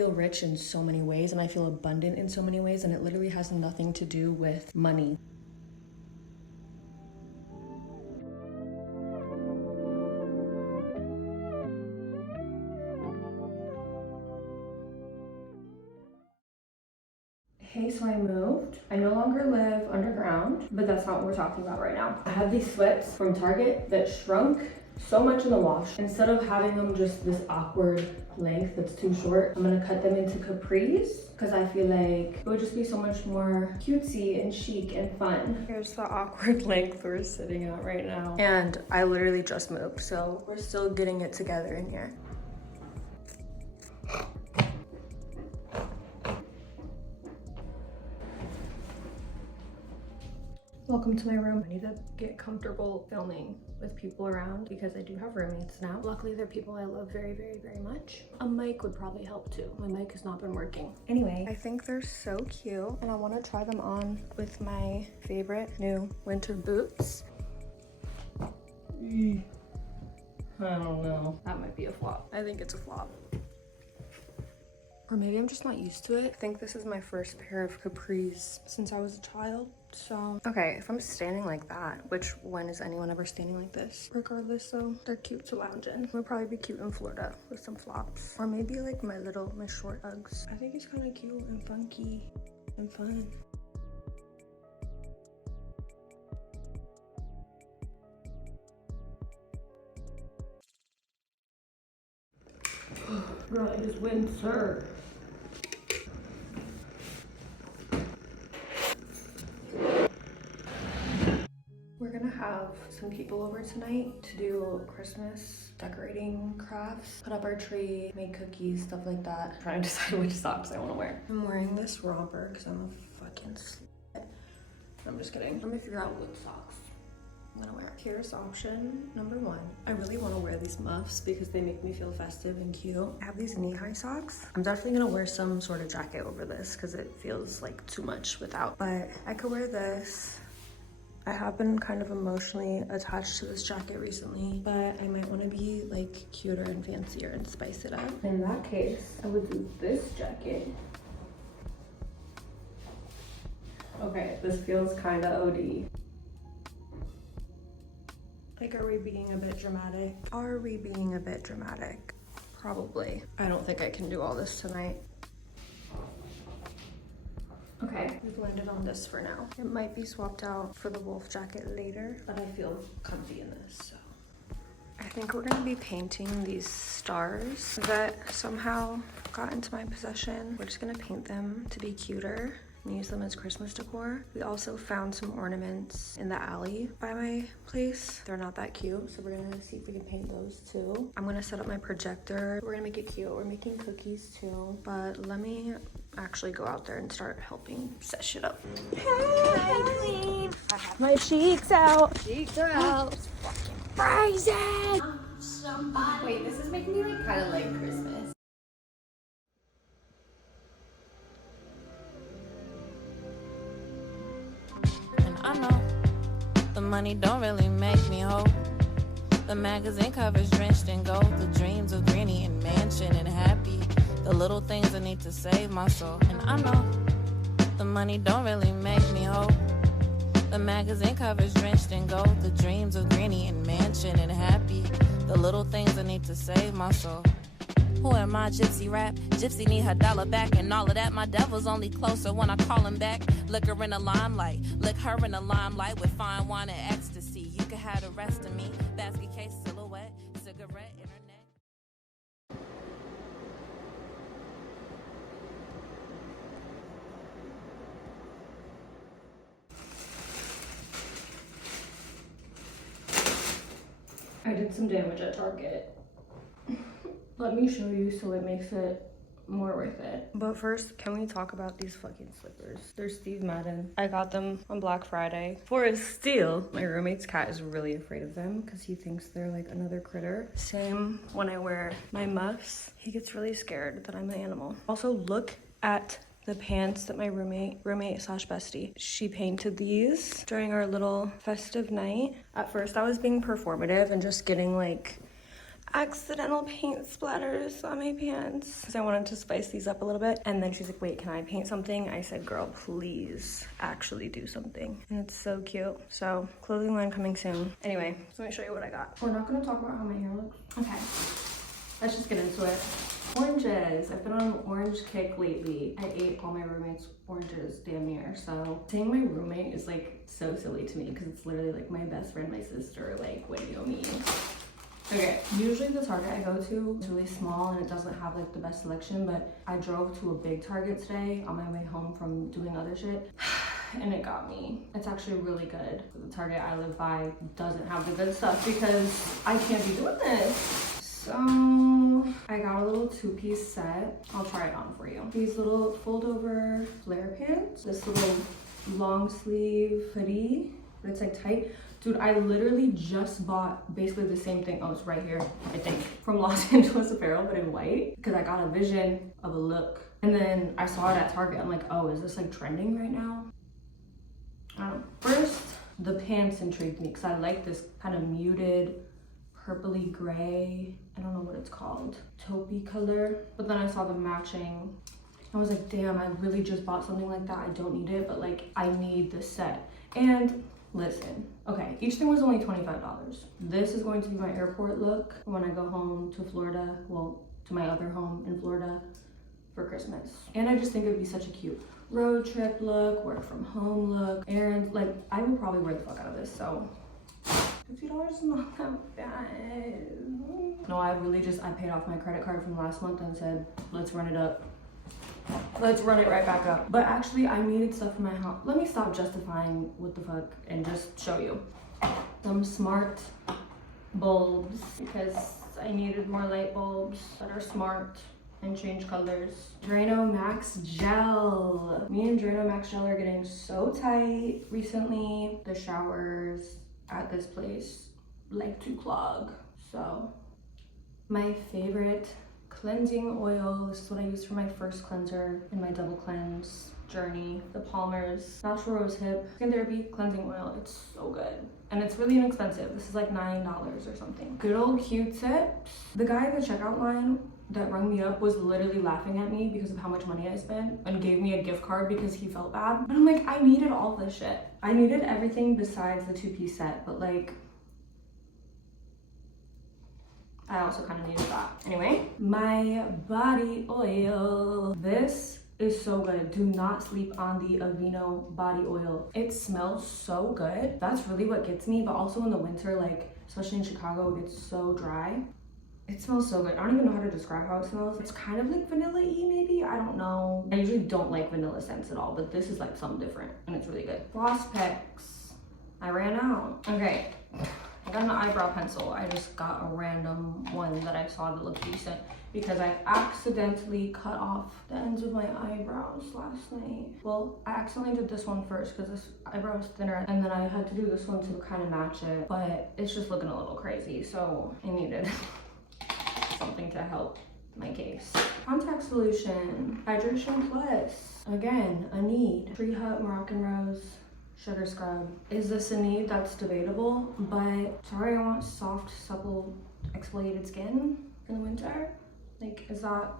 feel rich in so many ways and I feel abundant in so many ways, and it literally has nothing to do with money. Hey, so I moved. I no longer live underground, but that's not what we're talking about right now. I have these sweats from Target that shrunk so much in the wash. Instead of having them just this awkward length that's too short, I'm gonna cut them into capris because I feel like it would just be so much more cutesy and chic and fun. Here's the awkward length we're sitting at right now. And I literally just moved, so we're still getting it together in here. Welcome to my room. I need to get comfortable filming with people around because I do have roommates now. Luckily, they're people I love very, very, very much. A mic would probably help too. My mic has not been working. Anyway, I think they're so cute and I want to try them on with my favorite new winter boots. I don't know. That might be a flop. I think it's a flop. Or maybe I'm just not used to it. I think this is my first pair of capris since I was a child. So, okay, if I'm standing like that, which when is anyone ever standing like this? Regardless though, they're cute to lounge in. Would probably be cute in Florida with some flops. Or maybe like my short Uggs. I think it's kind of cute and funky and fun. Girl, I just win, sir. We're gonna have some people over tonight to do Christmas decorating crafts, put up our tree, make cookies, stuff like that. I'm trying to decide which socks I want to wear. I'm wearing this romper because I'm a fucking slut. I'm just kidding. Let me figure out what socks I'm gonna wear. Here's option number 1. I really want to wear these muffs because they make me feel festive and cute. I have these knee-high socks. I'm definitely gonna wear some sort of jacket over this because it feels like too much without. But I could wear this. I have been kind of emotionally attached to this jacket recently, but I might want to be like cuter and fancier and spice it up. In that case, I would do this jacket. Okay, this feels kind of OD. Like, are we being a bit dramatic? Are we being a bit dramatic? Probably. I don't think I can do all this tonight. Okay, we've landed on this for now. It might be swapped out for the wolf jacket later, but I feel comfy in this, so. I think we're gonna be painting these stars that somehow got into my possession. We're just gonna paint them to be cuter and use them as Christmas decor. We also found some ornaments in the alley by my place. They're not that cute, so we're gonna see if we can paint those too. I'm gonna set up my projector. We're gonna make it cute. We're making cookies too, but let me actually go out there and start helping set shit up. Hi, Queen. I have my cheeks out. Cheeks are out. It's fucking crazy. Wait, this is making me like kind of like Christmas. And I know the money don't really make me whole. The magazine covers drenched in gold. The dreams of Granny and mansion and happy. The little things I need to save my soul. And I know the money don't really make me whole. The magazine covers drenched in gold. The dreams of Granny and mansion and happy. The little things I need to save my soul. Who am I, Gypsy rap? Gypsy need her dollar back and all of that. My devil's only closer when I call him back. Lick her in the limelight. Lick her in the limelight with fine wine and ecstasy. You can have the rest of me. Basket case, silhouette, cigarette, internet. I did some damage at Target. Let me show you so it makes it more worth it. But first, can we talk about these fucking slippers? They're Steve Madden. I got them on Black Friday for a steal. My roommate's cat is really afraid of them because he thinks they're like another critter. Same when I wear my muffs. He gets really scared that I'm an animal. Also, look at the pants that my roommate slash bestie, she painted these during our little festive night. At first I was being performative and just getting like accidental paint splatters on my pants because I wanted to spice these up a little bit. And then she's like, wait, can I paint something? I said, girl, please actually do something. And it's so cute. So clothing line coming soon. Anyway, so let me show you what I got. We're not gonna talk about how my hair looks. Okay, let's just get into it. Oranges. I've been on an orange kick lately. I ate all my roommates' oranges damn near. So saying my roommate is like so silly to me because it's literally like my best friend, my sister, like what do you mean? Okay, usually the Target I go to is really small and it doesn't have like the best selection, but I drove to a big Target today on my way home from doing other shit and it got me. It's actually really good. The Target I live by doesn't have the good stuff because I can't be doing this. So I got a little two-piece set. I'll try it on for you. These little fold-over flare pants, this little long sleeve hoodie, but it's like tight. Dude, I literally just bought basically the same thing. Oh, it's right here, I think, from Los Angeles Apparel, but in white, because I got a vision of a look. And then I saw it at Target. I'm like, oh, is this like trending right now? I don't know. First, the pants intrigued me because I like this kind of muted purpley gray, I don't know what it's called, taupey color. But then I saw the matching. I was like, damn, I really just bought something like that. I don't need it, but like I need this set. And listen, okay, each thing was only $25. This is going to be my airport look when I go home to Florida, well, to my other home in Florida for Christmas. And I just think it would be such a cute road trip look, work from home look, and like I will probably wear the fuck out of this, so $50 is not that bad. No, I paid off my credit card from last month and said, let's run it up. Let's run it right back up. But actually, I needed stuff for my house. Let me stop justifying what the fuck and just show you. Some smart bulbs because I needed more light bulbs that are smart and change colors. Drano Max Gel. Me and Drano Max Gel are getting so tight recently. The showers at this place like to clog. So my favorite cleansing oil, this is what I used for my first cleanser in my double cleanse journey, the Palmer's Natural Rose Hip Skin Therapy Cleansing Oil. It's so good and it's really inexpensive. This is like $9 or something. Good old Q-tips. The guy in the checkout line that rung me up was literally laughing at me because of how much money I spent and gave me a gift card because he felt bad. And I'm like, I needed all this shit. I needed everything besides the two-piece set, but like I also kind of needed that. Anyway, my body oil. This is so good. Do not sleep on the Aveeno body oil. It smells so good. That's really what gets me, but also in the winter, like especially in Chicago, it gets so dry. It smells so good. I don't even know how to describe how it smells. It's kind of like vanilla-y maybe, I don't know. I usually don't like vanilla scents at all, but this is like something different and it's really good. Floss picks. I ran out. Okay, I got an eyebrow pencil. I just got a random one that I saw that looked decent because I accidentally cut off the ends of my eyebrows last night. Well, I accidentally did this one first because this eyebrow was thinner and then I had to do this one to kind of match it, but it's just looking a little crazy, so I needed something to help my case. Contact solution, Hydration Plus. Again, a need. Tree Hut Moroccan Rose Sugar Scrub. Is this a need? That's debatable, but sorry, I want soft, supple, exfoliated skin in the winter. Like, is that...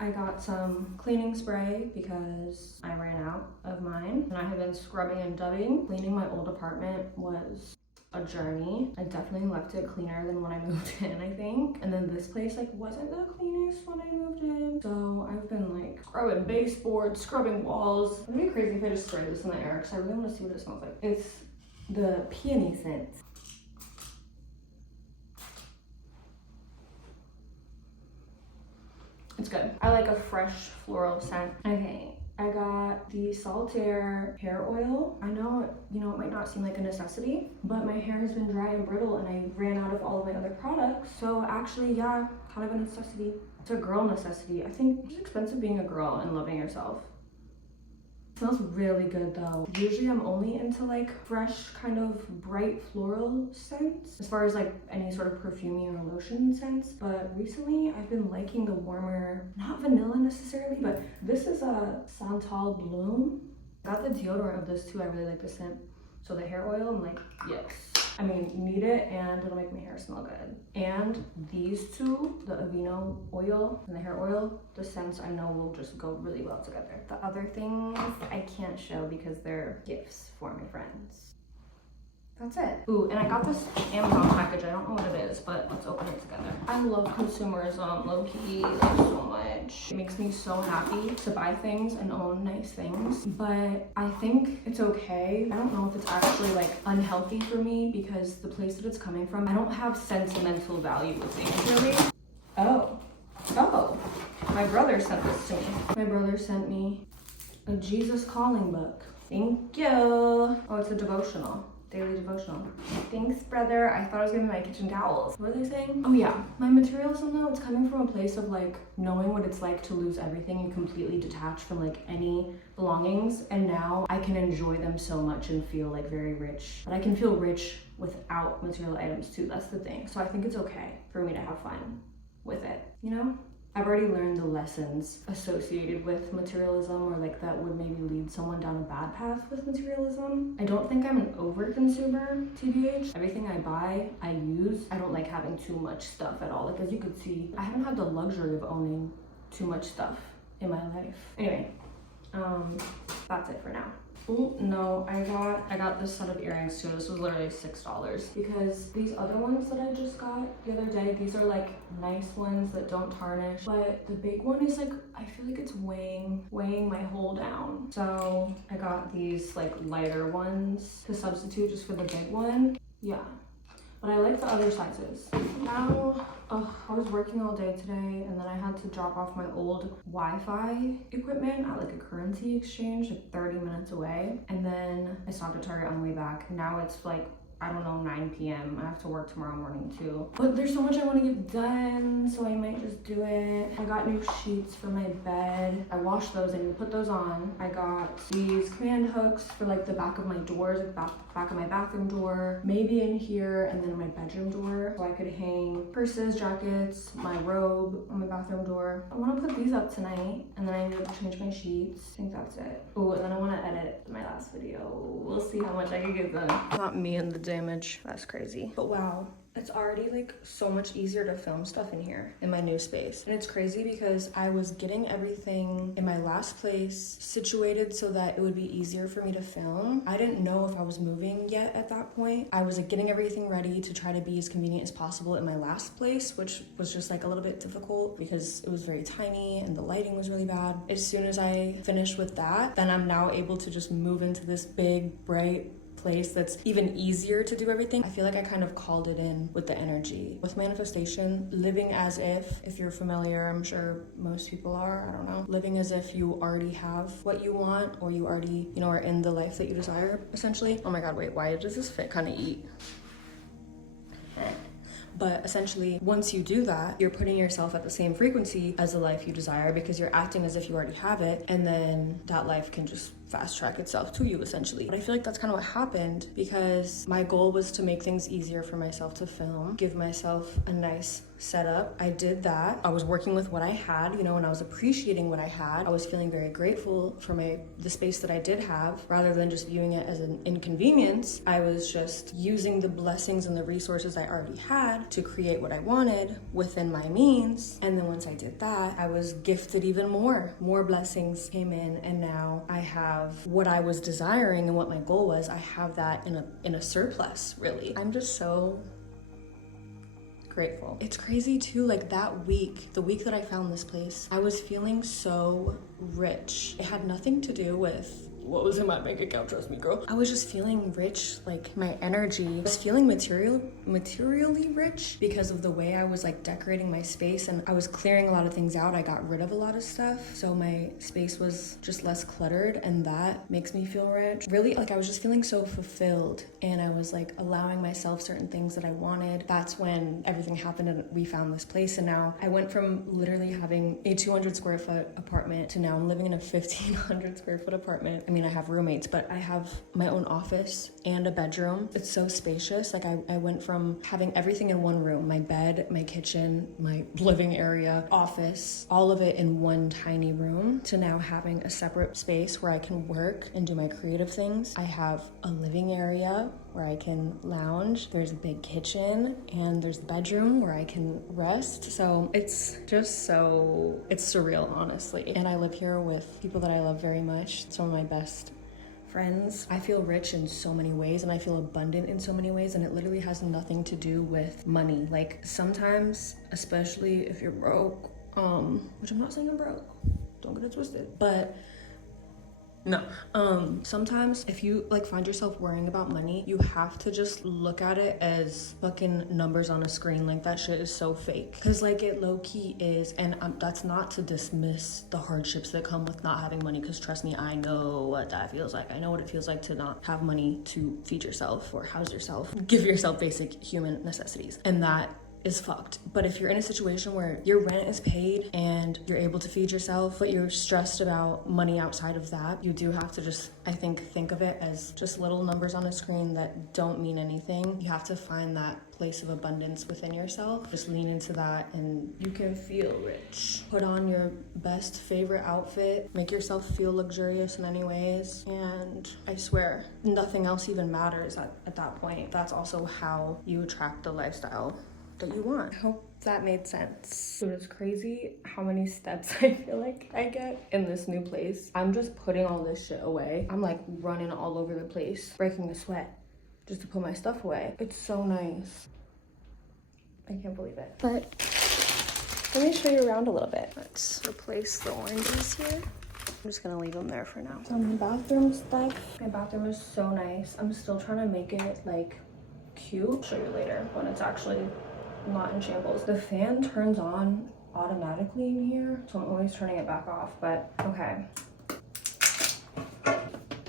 I got some cleaning spray because I ran out of mine and I have been scrubbing and dubbing. Cleaning my old apartment was a journey. I definitely left it cleaner than when I moved in, I think. And then this place like wasn't the cleanest when I moved in. So I've been like scrubbing baseboards, scrubbing walls. It'd be crazy if I just sprayed this in the air because I really want to see what it smells like. It's the peony scent. It's good. I like a fresh floral scent. Okay. I got the Saltaire hair oil. I know, you know, it might not seem like a necessity, but my hair has been dry and brittle and I ran out of all of my other products. So actually, yeah, kind of a necessity. It's a girl necessity. I think it's expensive being a girl and loving yourself. It smells really good though. Usually I'm only into like fresh kind of bright floral scents as far as like any sort of perfumey or lotion scents, but recently I've been liking the warmer, not vanilla necessarily, but this is a Santal Bloom. I got the deodorant of this too. I really like the scent. So the hair oil, I'm like, yes. I mean, need it and it'll make my hair smell good. And these two, the Aveeno oil and the hair oil, the scents I know will just go really well together. The other things I can't show because they're gifts for my friends. That's it. Ooh, and I got this Amazon package. I don't know what it is, but let's open it together. I love consumerism, low-key, like so much. It makes me so happy to buy things and own nice things, but I think it's okay. I don't know if it's actually like unhealthy for me because the place that it's coming from, I don't have sentimental value with things really. Oh, my brother sent this to me. My brother sent me a Jesus Calling book. Thank you. Oh, it's a devotional. Daily devotional. Thanks, brother. I thought I was gonna be my kitchen towels. What are they saying? Oh yeah, my materialism though, it's coming from a place of like knowing what it's like to lose everything and completely detach from like any belongings. And now I can enjoy them so much and feel like very rich. But I can feel rich without material items too. That's the thing. So I think it's okay for me to have fun with it, you know? I've already learned the lessons associated with materialism or like that would maybe lead someone down a bad path with materialism. I don't think I'm an overconsumer, TBH. Everything I buy, I use. I don't like having too much stuff at all. Like as you could see, I haven't had the luxury of owning too much stuff in my life. Anyway, that's it for now. Oh no, I got this set of earrings too. This was literally $6 because these other ones that I just got the other day, these are like nice ones that don't tarnish, but the big one is like, I feel like it's weighing my whole down. So I got these like lighter ones to substitute just for the big one. Yeah. But I like the other sizes. Now, I was working all day today and then I had to drop off my old Wi-Fi equipment at like a currency exchange like 30 minutes away. And then I stopped at Target on the way back. Now it's like, I don't know, 9 p.m. I have to work tomorrow morning too. But there's so much I want to get done, so I might just do it. I got new sheets for my bed. I washed those, I need to put those on. I got these command hooks for like the back of my doors, like back of my bathroom door, maybe in here, and then my bedroom door. So I could hang purses, jackets, my robe on my bathroom door. I want to put these up tonight, and then I need to change my sheets. I think that's it. Oh, and then I want to edit my last video. We'll see how much I can get done. Not me and the damage. That's crazy. But wow, it's already like so much easier to film stuff in here in my new space. And it's crazy because I was getting everything in my last place situated so that it would be easier for me to film. I didn't know if I was moving yet at that point. I was like getting everything ready to try to be as convenient as possible in my last place, which was just like a little bit difficult because it was very tiny and the lighting was really bad. As soon as I finished with that, then I'm now able to just move into this big, bright place that's even easier to do everything. I feel like I kind of called it in with the energy. With manifestation, living as if you're familiar, I'm sure most people are, I don't know, living as if you already have what you want or you already, you know, are in the life that you desire, essentially. Oh my God, wait, why does this fit kind of eat? But essentially, once you do that, you're putting yourself at the same frequency as the life you desire because you're acting as if you already have it, and then that life can just fast track itself to you, essentially. But I feel like that's kind of what happened because my goal was to make things easier for myself to film, give myself a nice setup. I did that. I was working with what I had, you know, and I was appreciating what I had. I was feeling very grateful for the space that I did have, rather than just viewing it as an inconvenience. I was just using the blessings and the resources I already had to create what I wanted within my means. And then once I did that, I was gifted even more. More blessings came in, and now I have what I was desiring and what my goal was. I have that in a surplus, really. I'm just so grateful. It's crazy too, like that week, the week that I found this place, I was feeling so rich. It had nothing to do with what was in my bank account, trust me, girl. I was just feeling rich, like my energy. I was feeling materially rich because of the way I was like decorating my space, and I was clearing a lot of things out. I got rid of a lot of stuff, so my space was just less cluttered, and that makes me feel rich. Really, like I was just feeling so fulfilled, and I was like allowing myself certain things that I wanted. That's when everything happened and we found this place, and now I went from literally having a 200 square foot apartment to now I'm living in a 1,500 square foot apartment. I mean, I have roommates, but I have my own office and a bedroom. It's so spacious. Like I went from having everything in one room, my bed, my kitchen, my living area, office, all of it in one tiny room, to now having a separate space where I can work and do my creative things. I have a living area where I can lounge. There's a big kitchen and there's the bedroom where I can rest. So it's just it's surreal, honestly. And I live here with people that I love very much. Some of my best friends. I feel rich in so many ways and I feel abundant in so many ways, and it literally has nothing to do with money. Like sometimes, especially if you're broke, which I'm not saying I'm broke, don't get it twisted, but no. Sometimes if you like find yourself worrying about money, you have to just look at it as fucking numbers on a screen. Like that shit is so fake. Cause like it low key is, and that's not to dismiss the hardships that come with not having money. Cause trust me, I know what that feels like. I know what it feels like to not have money to feed yourself or house yourself, give yourself basic human necessities. And that is fucked. But if you're in a situation where your rent is paid and you're able to feed yourself, but you're stressed about money outside of that, you do have to just, I think of it as just little numbers on a screen that don't mean anything. You have to find that place of abundance within yourself. Just lean into that and you can feel rich. Put on your best favorite outfit, make yourself feel luxurious in any ways, and I swear nothing else even matters at that point. That's also how you attract the lifestyle that you want. I hope that made sense. Dude, it's crazy how many steps I feel like I get in this new place. I'm just putting all this shit away. I'm like running all over the place, breaking a sweat just to put my stuff away. It's so nice. I can't believe it. But let me show you around a little bit. Let's replace the oranges here. I'm just gonna leave them there for now. Some bathroom stuff. My bathroom is so nice. I'm still trying to make it like cute. I'll show you later when it's actually not in shambles. The fan turns on automatically in here, so I'm always turning it back off, but okay.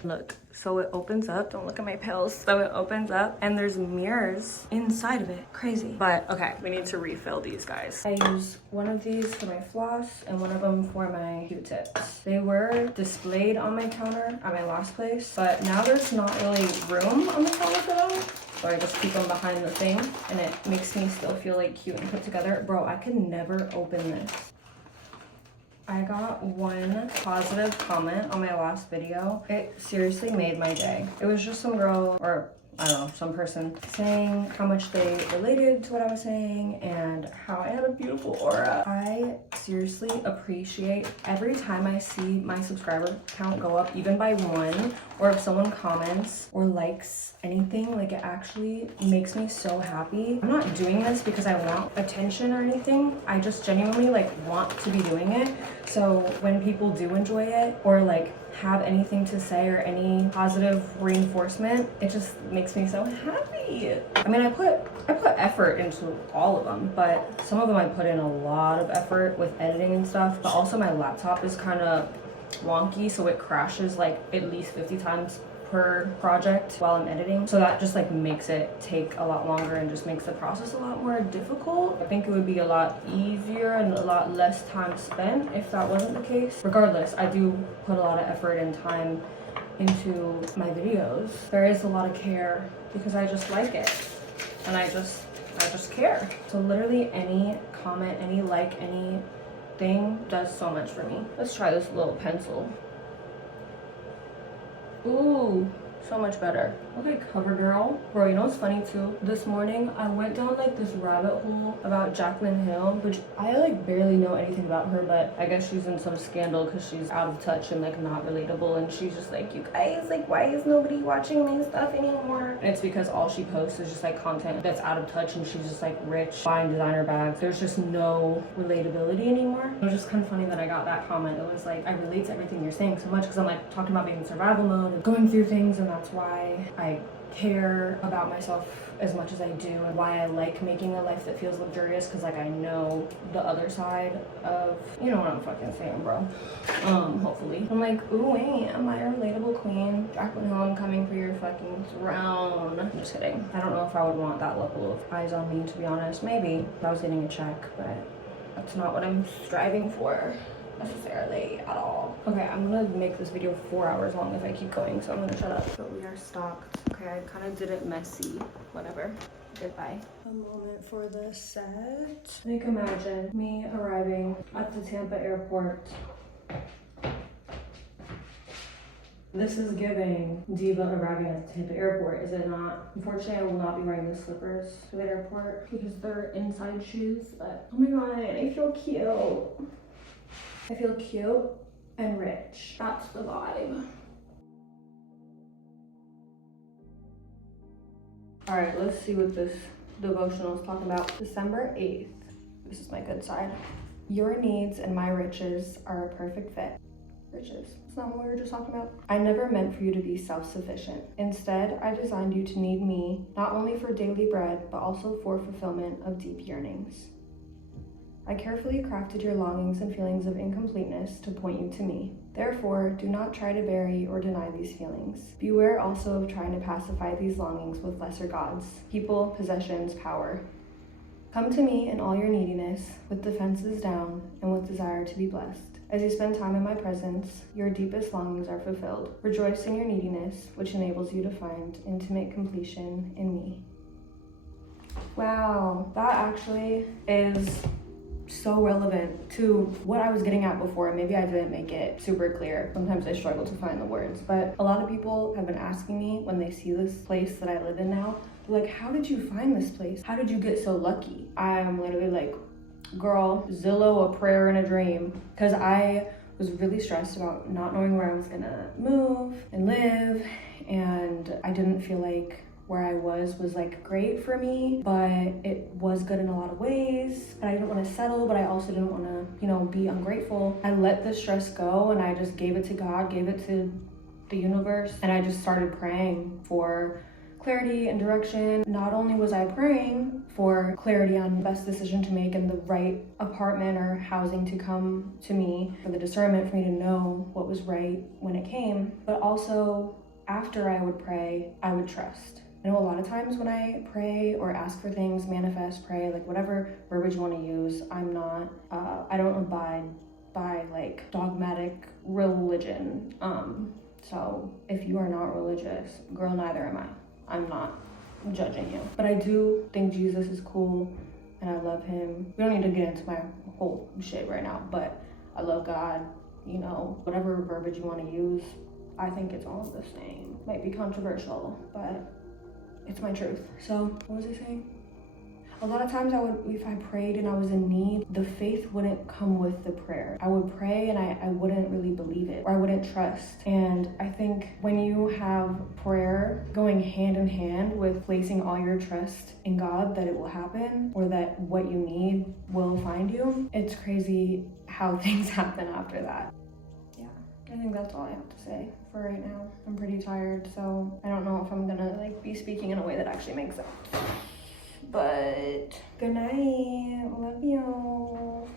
Look, so it opens up. Don't look at my pills. So it opens up and there's mirrors inside of it. Crazy. But okay, we need to refill these guys. I use one of these for my floss and one of them for my Q-tips. They were displayed on my counter at my last place, but now there's not really room on the counter for them. So I just keep them behind the thing and it makes me still feel like cute and put together. Bro, I could never open this. I got one positive comment on my last video. It seriously made my day. It was just some girl, or I don't know, some person saying how much they related to what I was saying and how I had a beautiful aura. I seriously appreciate every time I see my subscriber count go up, even by one, or if someone comments or likes anything, like it actually makes me so happy. I'm not doing this because I want attention or anything. I just genuinely like want to be doing it. So when people do enjoy it or like have anything to say or any positive reinforcement, it just makes me so happy. I mean, I put effort into all of them, but some of them I put in a lot of effort with editing and stuff, but also my laptop is kind of wonky, so it crashes like at least 50 times per project while I'm editing. So that just like makes it take a lot longer and just makes the process a lot more difficult. I think it would be a lot easier and a lot less time spent if that wasn't the case. Regardless, I do put a lot of effort and time into my videos. There is a lot of care because I just like it and I just care. So literally any comment, any like, anything does so much for me. Let's try this little pencil. Ooh, so much better. Okay, CoverGirl. Bro, you know what's funny too? This morning, I went down like this rabbit hole about Jaclyn Hill, which I like barely know anything about her, but I guess she's in some scandal because she's out of touch and like not relatable, and she's just like, you guys, like why is nobody watching my stuff anymore? And it's because all she posts is just like content that's out of touch, and she's just like rich, buying designer bags. There's just no relatability anymore. It was just kind of funny that I got that comment. It was like, I relate to everything you're saying so much because I'm like talking about being in survival mode and going through things, and that's why I care about myself as much as I do and why I like making a life that feels luxurious, because like I know the other side of, you know what I'm fucking saying, bro. Hopefully. I'm like, ooh, wait, am I a relatable queen? Jaclyn Hill, I'm coming for your fucking throne. I'm just kidding. I don't know if I would want that level of eyes on me, to be honest. Maybe if I was getting a check, but that's not what I'm striving for necessarily at all. Okay, I'm gonna make this video 4 hours long if I keep going, so I'm gonna shut up. But we are stocked. Okay, I kind of did it messy. Whatever. Goodbye. A moment for the set. Like, imagine me arriving at the Tampa airport This is giving diva arriving at the Tampa airport, is it not? Unfortunately, I will not be wearing the slippers to the airport because they're inside shoes, but oh my god, I feel cute. I feel cute and rich. That's the vibe. All right, let's see what this devotional is talking about. December 8th. This is my good side. Your needs and my riches are a perfect fit. Riches. That's not what we were just talking about. I never meant for you to be self-sufficient. Instead, I designed you to need me, not only for daily bread, but also for fulfillment of deep yearnings. I carefully crafted your longings and feelings of incompleteness to point you to me. Therefore, do not try to bury or deny these feelings. Beware also of trying to pacify these longings with lesser gods, people, possessions, power. Come to me in all your neediness, with defenses down, and with desire to be blessed. As you spend time in my presence, your deepest longings are fulfilled. Rejoice in your neediness, which enables you to find intimate completion in me. Wow, that actually is so relevant to what I was getting at before. Maybe I didn't make it super clear. Sometimes I struggle to find the words, but a lot of people have been asking me when they see this place that I live in now, they're like, how did you find this place? How did you get so lucky? I'm literally like, girl, Zillow, a prayer, and a dream. Because I was really stressed about not knowing where I was gonna move and live, and I didn't feel like where I was like great for me, but it was good in a lot of ways. But I didn't want to settle, but I also didn't want to, be ungrateful. I let the stress go and I just gave it to God, gave it to the universe, and I just started praying for clarity and direction. Not only was I praying for clarity on the best decision to make and the right apartment or housing to come to me, for the discernment for me to know what was right when it came, but also after I would pray, I would trust. I know a lot of times when I pray or ask for things, manifest, pray, like whatever verbiage you want to use, I don't abide by like dogmatic religion. So if you are not religious, girl, neither am I. I'm not judging you. But I do think Jesus is cool and I love him. We don't need to get into my whole shit right now, but I love God, whatever verbiage you want to use. I think it's all the same. Might be controversial, but it's my truth. So what was I saying? A lot of times if I prayed and I was in need, the faith wouldn't come with the prayer. I would pray and I wouldn't really believe it, or I wouldn't trust. And I think when you have prayer going hand in hand with placing all your trust in God that it will happen, or that what you need will find you, it's crazy how things happen after that. Yeah, I think that's all I have to say for right now. I'm pretty tired, so I don't know if I'm gonna be speaking in a way that actually makes sense. But good night. Love you.